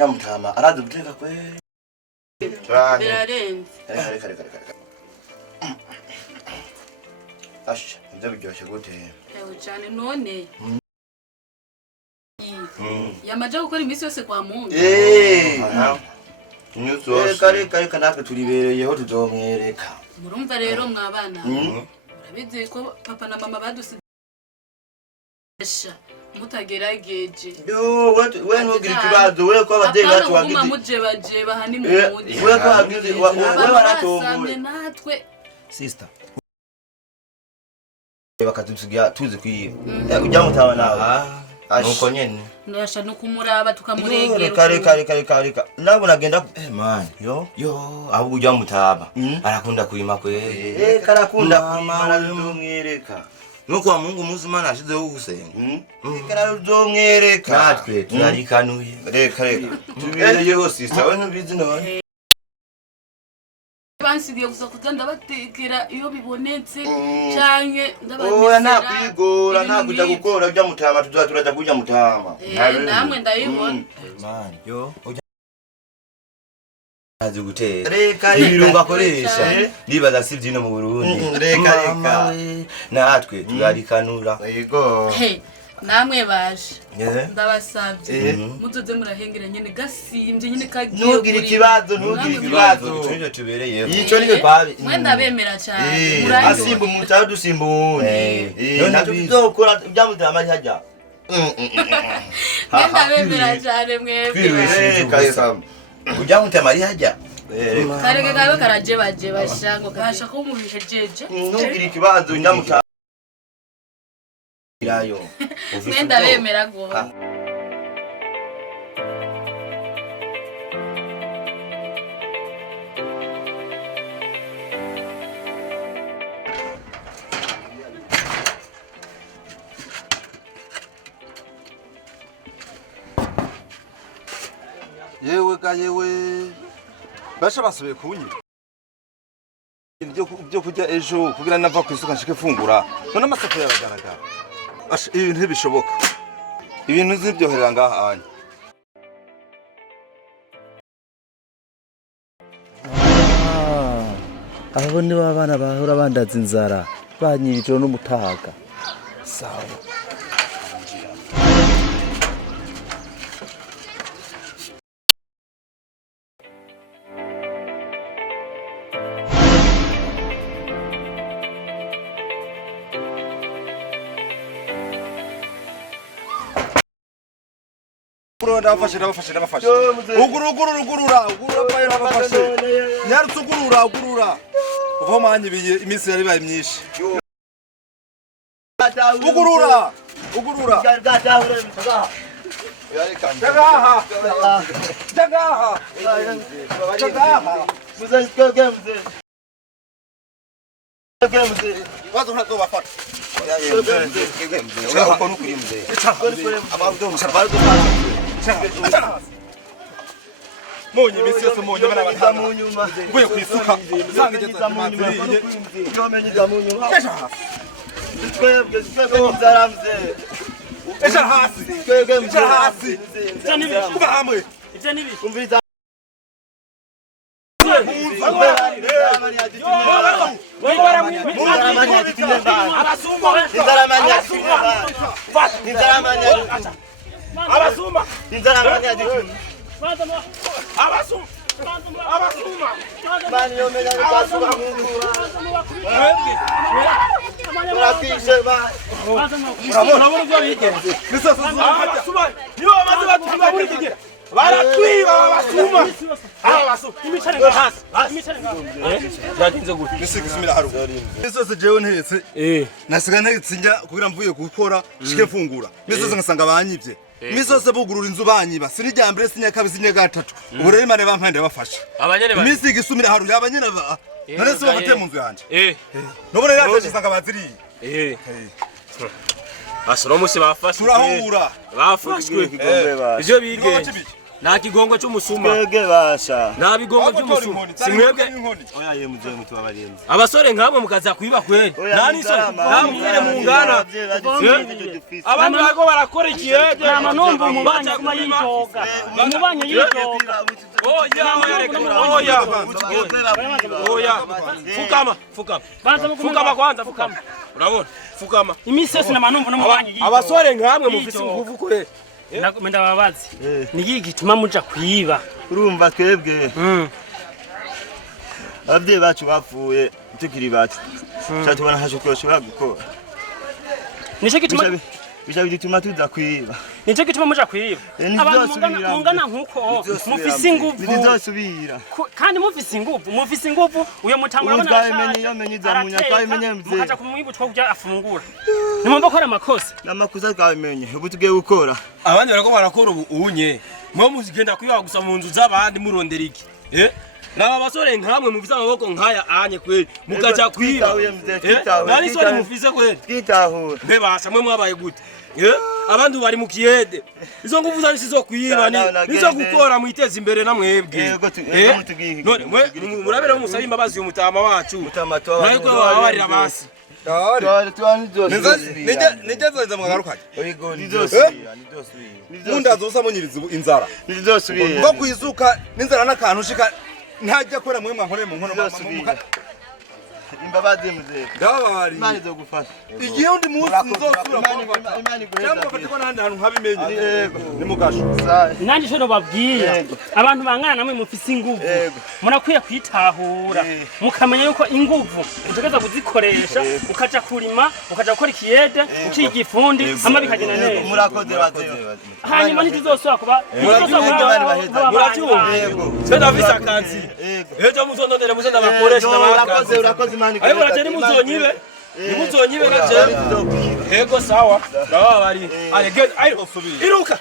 Mutama arazi guteka kwe birarenze reka asha ibyo biryoshye gute ewe cyane none yamaje gukora imisi yose kwa Mungu reka natwe turibereyeho tuzomwereka murumva rero mwabana urabizi ko papa na mama badusize mutagerageje yo we ntugira ikibazo we ko abavyeyi bacu baguma muje bahani mu mundi we ko agize we baratomboye natwe sister bakatusigia tuzi kwiba ujya mutaba nawe nuko nyene ndasha no kumuraba tukamuregera reka nabo nagenda man yo ahubwo ujya mutaba arakunda kuyima kwe karakunda kuyima ndumwereka nuko Mungu muzima nashizeho gusenga reka uzomwereka natwe turarikanuye reka tubireyeho sister we ntubizi none bansigiye gusa kugenda batekera iyo bibonetse canke ndabamesera nakwigora nakuja gukora ujya mutama turaja kujya mutama namwe ndayibona man yo azi gutera ibirungo akoresha nibaza sivyino mu Burundi reka natwe turarikanura yego namwe baje ndabasabye muzoze murahengera nyene gasimvye nyene kagiye nugira ikibazo tunje tubereye ico niwe kwabi mwenda bemera cyane asimba umutaho dusimba uwundi natwe tuzokora byamutama hajya mwenda bemera cyane mwebwe ujya mutama hajya kareke kawe karaje baje bashango kasha ko mubihejeje nugira ikibazo nyamutama irayo mwenda bemera go yewe basha basubiye kunyi ibyo kujya ejo kugira nava ku isuka nshike fungura none amasafuriya aragaragara ibintu ntibishoboka ibintu zibyoherera ngaha anya abo ni babana bahora bandaza inzara banyirije n'umutaga sawa ndabafashe ugurura paye ndabafashe nyarutugurura uva manye iminsi yari baye myinshi ugurura jagaha wazo na toba fat Monye misi yose monye bana batanga mvuye kwisuka zangigeza amazi yomenye zamunyuma twebwe nzaramze ejo hasi twebwe hasi kuba hamwe ivyo nibi umviriza baratwiba basuma basuma imicane nga hasi imicane nga yatinze gute nisikisumira haru isose jewe ntetse nasiga ntetse njya kugira mvuye gukora shike fungura misose ngasanga banyivye misose bugurura inzu banyiba sinijya mbere sinya kabisi sinya gatatu ubu rero imane bampande bafasha abanyene bari nisigisumira haru yabanyene ba narese bafate mu nzu yanje nobone yafashe sanga baziri asoro musi bafashwe turahura bafashwe ivyo bige nta kigongo cy'umusuma twebwe basha nta bigongo by'umusuma simwebwe oya ye muje mutubabarenze abasore nkamwe mukaza kwiba kweli nta nisoni namwire mu ngana abantu bako barakora ikiyege namanumva umubanya kuma y'injoga umubanya y'injoga oya fukama kwanza fukama urabona fukama imisesi namanumva n'umubanya y'injoga abasore nkamwe mufise ingufu kweli ndababazi ni gituma muja kwiba urumva twebwe ababyeyi bacu bapfuye tukiri bacu cyatubona haje kurashobora gukora nico gituma bisha bituma tuza kwiba nico gituma muja kwiba abantu mungana nkuko mufise ingufu bizosubira kandi mufise ingufu uyo mutangura abana yamenye zamunya kayimenye mvye mukaja kumwibu two kujya afungura nimomba kora amakosa namakuza kayimenye ubu tugiye gukora abandi barako barakora ubu unye mwe muzigenda kwiba gusa mu nzu z'abandi murondera iki naba basore nkamwe mufise amaboko nkaya anye kweli mukaja kwiba nari sore mufise kweli twitahura mbe basha mwe mwabaye gute abandi bari mu kiyede izo nguvu zari sizo kwiba nizo gukora mwiteza imbere na mwebwe none murabera musaba imbabazi y'umutama wacu nayiko wabarira basi nigeze mwagarukaje munda zosa munyiriza inzara ngo kwisuka n'inzara n'akantu shika ntajya kwera mwe mwankoreye mu nkono imbabazi muzee ndabari imani zo gufasha igihe undi munsi nzosura imani cyangwa fatiko nandi hantu nkabimenye ni mugasho nandi cyo babwira abantu bangana namwe mufise ingufu murakwiye kwitahura mukamenya yuko ingufu utegeza kuzikoresha ukaja kurima ukaja gukora ikiyede ukiga ifundi ama bikagenda neza murakoze baze hanyuma ntizosubira kuba Senda visa kanzi ejo muzondondera muzenda bakoresha urakoze urakoze imani ayo batari muzonyibe nimuzonyibe naje ego sawa baba bari ale get ayo iruka